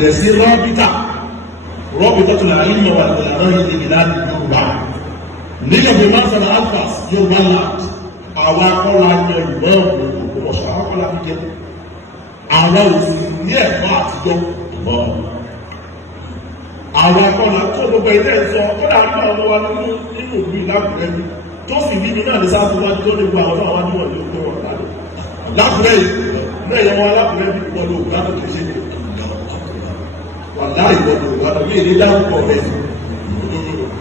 dẹ̀ sí rọ́bìtà tó là ń lọ wà lọ́wọ́ yìí ní láti Yorùbá nígbà tó máa sọ̀rọ̀ alphas Yorùbá land àwọn akọ́lá yọ ìgbọ́ òkú ọ̀ṣọ́ àwọn akọ́lá fi jẹ́ àwọn òsì ní ẹ̀kọ́ àtijọ́ ìbọn àwọn akọ́lá tó gbogbo ẹ̀jẹ̀ sọ kódà ní àwọn ọmọ wa nínú ìlú ìlàkùnrin tó sì nínú náà ní sáà tó wá tó lè gba àwọn tó wà níwọ̀n ní ọjọ́ wọn lálẹ́ lákùnrin náà yẹ wọn alákùnrin bí wọn lò gbádùn kìí ṣe ní wà láì gbọdọ̀ gbádùn bí èdè dárúkọ rẹ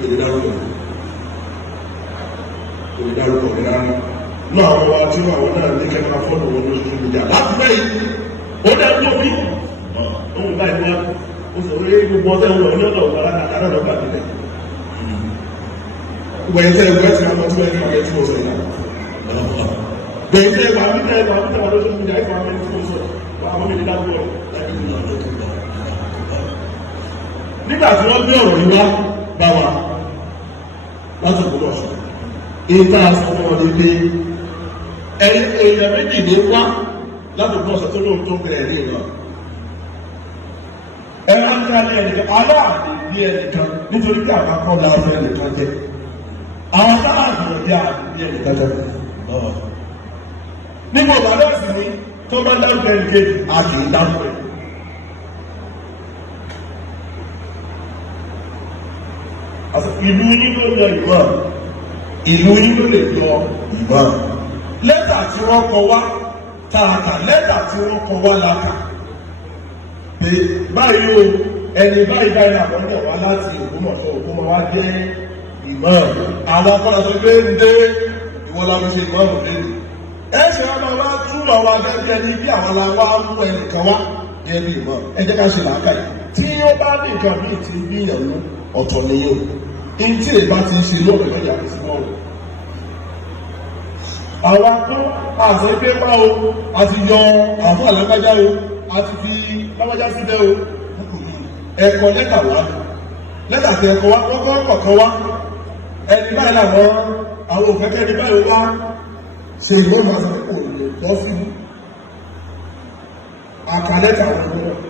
èdè dárúkọ rẹ rárá náà àwọn wa tí àwọn náà ní kẹ́kọ̀ọ́ fọ́nà wọn ní social media lákùnrin ó dẹ́ tó bí ohun báyìí wá ó sọ pé gbogbo ọtẹ ń lọ ní ọ̀dọ̀ ọ̀gbà lákàtà náà lọ́gbà nílẹ̀ wẹ̀yìntẹ́ ìwé tí wọ́n tún ẹ̀kọ́ ẹ̀ tí ó sọ ìlànà wẹ̀yìntẹ́ ìwà nígbà ìwà nígbà wà lóṣù ìjà ìfọ̀ àmì tí ó sọ àwọn ènìyàn dábọ̀ rẹ̀ nígbà tí wọ́n gbé ọ̀rọ̀ yìí wá bá wa láti òkúrọ̀ ọ̀ṣọ́ ìta sọ fún ọdún pé èèyàn méjì ló wá láti òkúrọ̀ ọ̀ṣọ́ tó lóun tó bẹ̀rẹ̀ ní ìlọ ẹ̀rọ ń ká ní ẹnìkan aláàbò ní ẹnìkan nítorí pé àpapọ̀ láàrín ẹnìkan jẹ́ àwọn sábà gbọ́dọ̀ bí àbí ẹni dájọ́ nígbà ọ̀bàdàn sì ni tó bá dárúkọ ẹni kejì a kì í dárúkọ ẹ̀. ìlú yín ló yọ ìmọ̀ ìlú yín ló lè yọ ìmọ̀ lẹ́tà tí wọ́n kọ wá tààtà lẹ́tà tí wọ́n kọ wá láta pé báyìí o ẹni báyìí àwọn ọ̀dọ̀ wá láti Ògbómọ̀ṣọ́ wá jẹ́ ìmọ̀ àwọn akọ́nà tó gbé ń dé ìwọ́n lábí ṣe ìmọ̀ ọ̀rọ̀ lẹ́nu ẹ̀ṣẹ̀ ọmọ wá túnmọ̀ wá gẹ́gẹ́ ní bí àwọn aláwá mú ẹnìkan wá gẹ́gẹ́ bí ìmọ̀ ẹ jẹ́ ká ṣe làákà yìí tí ó bá ní nǹkan míì ti bí ìyàwó ọ̀tọ̀ nìyẹn in tí lè bá ti ṣe lọ́rọ̀ lọ́jà sí lọ́rọ̀ àwọn akọ́ àṣẹ pé wá o àti yọ àfọ́ àlágbájá o àti fi lágbájá síbẹ̀ o ẹ̀kọ́ lẹ́tà wá lẹ́tà tẹ ẹ̀kọ́ wá kọ́kọ́ kọ̀ọ̀kan wá ẹni báyìí làwọn àwọn òfẹ́kẹ́ ẹni báyìí wá ṣe ìwọ́n máa sọ kò lè tọ́ sí àkàlẹ́kà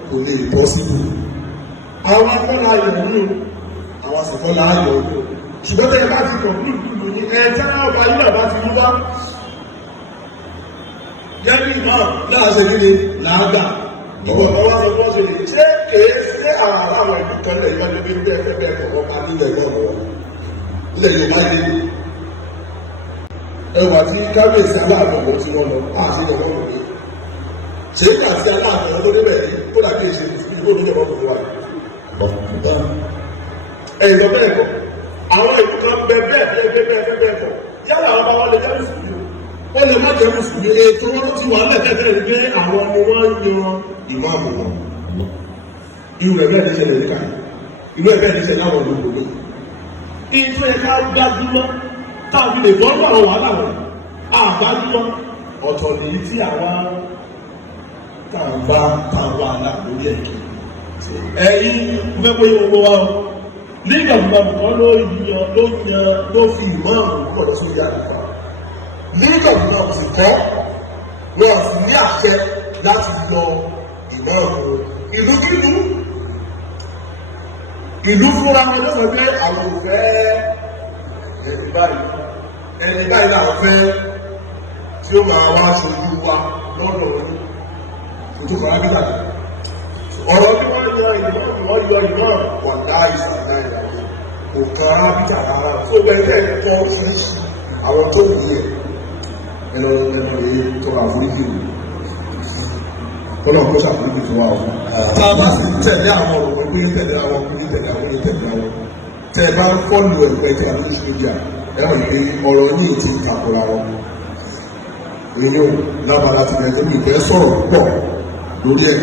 kò lè tọ́ sí àwọn akọ́lá ìrọ̀lú àwọn àsìkọ́lá ayọ̀ ṣùgbọ́n tẹ́yẹ bá ti kọ̀ ní ìlú ní ẹ̀ẹ́tẹ́ ọba ilẹ̀ bá ti wá gẹ́bí náà láàṣẹ nílé làágbà tọwọ́ lọ́wọ́ sọ fún ọ̀ṣẹ́ lè ṣe kèé sí àwọn ìlú kan lẹ̀ yọ́ níbi bí ẹgbẹ́ bẹ́ẹ̀ ọba nílẹ̀ náà ilẹ̀ Yorùbá ilé ẹwà tí kábíyèsí aláàbọ̀wọ̀ tí wọ́n lọ àti ìjọba òun ní ṣe é pàtí aláàbọ̀wọ̀ tó débẹ̀ ní tó dàbí ìṣe ìgbó ní ìjọba òun wà ẹ̀yìn lọ bẹ́ẹ̀ kọ́ àwọn ìlú kan bẹ́ẹ̀ kọ́ yálà àwọn bá wọn lè jẹ́ mùsùlùmí wọ́n lè má jẹ́ mùsùlùmí ètò wọn ti wà lẹ́tẹ̀ẹ́tẹ̀ rí pé àwọn ni wọ́n yan ìmáàmù wọn irú ẹ̀ bẹ́ẹ̀ ní ṣẹlẹ̀ níkà irú ẹ̀ bẹ́ẹ̀ ní ṣẹlẹ̀ láwọn olùgbò ìtọ́ ẹ̀ká gbájúmọ́ tàbí lè bọ́ lọ àwọn wàhálà rẹ̀ àgbájúmọ́ ọ̀tọ̀ nìyí tí àwa tàbá lórí ẹ̀kẹ́ ẹ̀yìn mẹ́kọ́ yóò gbọ́ wá nígbà gbogbo ló fi ìmáàmù púpọ̀ lọ sórí àdúgbà nígbà gbogbo sì kọ́ wọ́n sì ní àṣẹ láti yọ ìmáàmù ìlú fúnra wọn ló sọ pé àwọn òfẹ́ ẹni báyìí láwọn fẹ́ tí ó máa wá ṣojú wa lọ́dọ̀ orí fojú kan ábílà ọ̀rọ̀ bí wọ́n yọ ìmọ̀ wà láì sàdá ìdàgbé kò kan ábílà rárá tó bẹ̀rẹ̀ ẹ̀kọ́ sí àwọn tó wù yẹ ẹnu èyí tó wà fún ìlú kọ́lọ̀ kó ṣàkóso fún wa ọ̀fún tá a bá sì tẹ̀lé àwọn ọ̀rọ̀ pé tẹ̀lé àwọn ọkùnrin tẹ̀lé àwọn tẹ̀lé àwọn tẹ̀ bá ń fọ́lù ẹ̀pẹ́ tí a ló ṣe jà ẹ̀rọ ìpè ọ̀rọ̀ ní ìtì ìtakùrà wọn èyí ò lábàlá ti bẹ̀rẹ̀ tó ní ìfẹ́ sọ̀rọ̀ púpọ̀ lórí ẹ̀